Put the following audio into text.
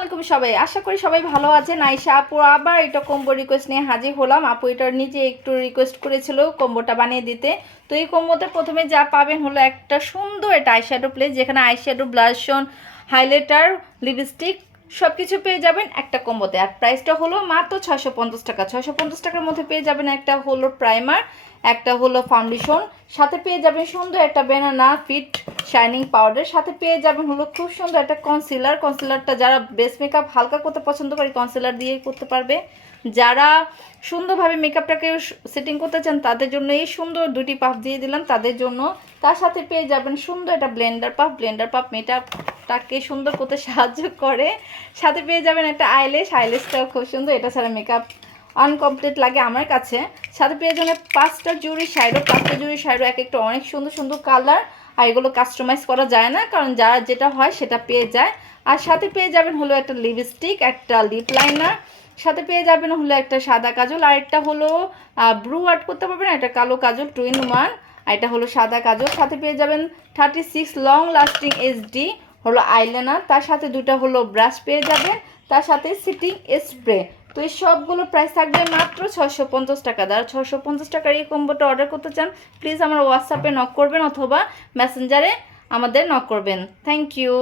আলাইকুম সবাই, আশা করি সবাই ভালো আছেন। আয়েশা আপু আবার এটা কম্বো রিকোয়েস্ট নিয়ে হাজির হলাম। আপু এটার নিচে একটু রিকোয়েস্ট করেছিল কম্বোটা বানিয়ে দিতে। তো এই কম্বোতে প্রথমে যা পাবেন হলো একটা সুন্দর একটা আইশ্যাডো প্লেস, যেখানে eyeshadow, blush on, highlighter, lipstick সব কিছু পেয়ে যাবেন একটা কম্বোতে। আর প্রাইসটা হলো মাত্র 650 টাকা। 650 টাকার মধ্যে পেয়ে যাবেন একটা হলো প্রাইমার, একটা হলো ফাউন্ডেশন, সাথে পেয়ে যাবেন সুন্দর একটা ব্যানানা ফিট শাইনিং পাউডার, সাথে পেয়ে যাবেন হলো খুব সুন্দর একটা কনসিলারটা যারা বেস মেকআপ হালকা করতে পছন্দ করে কনসিলার দিয়ে করতে পারবে। যারা সুন্দরভাবে মেকআপটাকে সেটিং করতে চান তাদের জন্য এই সুন্দর দুটি পাফ দিয়ে দিলাম তাদের জন্য। তার সাথে পেয়ে যাবেন সুন্দর একটা ব্লেন্ডার পাফ মেকআপটাকে সুন্দর করতে সাহায্য করে। সাথে পেয়ে যাবেন একটা আইলেসটাও খুব সুন্দর, এটা ছাড়া মেকআপ আনকমপ্লিট লাগে আমার কাছে। সাথে পেয়ে যাবেন পাঁচটা জুড়ি শাড়ো এক একটা অনেক সুন্দর সুন্দর কালার, আর এগুলো কাস্টমাইজ করা যায় না, কারণ যার যেটা হয় সেটা পেয়ে যায়। আর সাথে পেয়ে যাবেন হলো একটা লিপস্টিক, একটা লিপ লাইনার, সাথে পেয়ে যাবেন হলো একটা সাদা কাজল, আর একটা হলো ব্রু আর্ট করতে পারবেন, একটা কালো কাজল 2 in 1, আর এটা হলো সাদা কাজল। সাথে পেয়ে যাবেন 36 লং লাস্টিং এইচডি হলো আইলাইনার, তার সাথে দুটো হলো ব্রাশ পেয়ে যাবেন, তার সাথে সিটিং স্প্রে। তো এই সবগুলো প্রাইস থাকবে মাত্র 650 টাকা। যারা 650 টাকার এই কম্বোটা অর্ডার করতে চান প্লিজ আমার হোয়াটসঅ্যাপে নক করবেন অথবা মেসেঞ্জারে আমাদের নক করবেন। Thank you.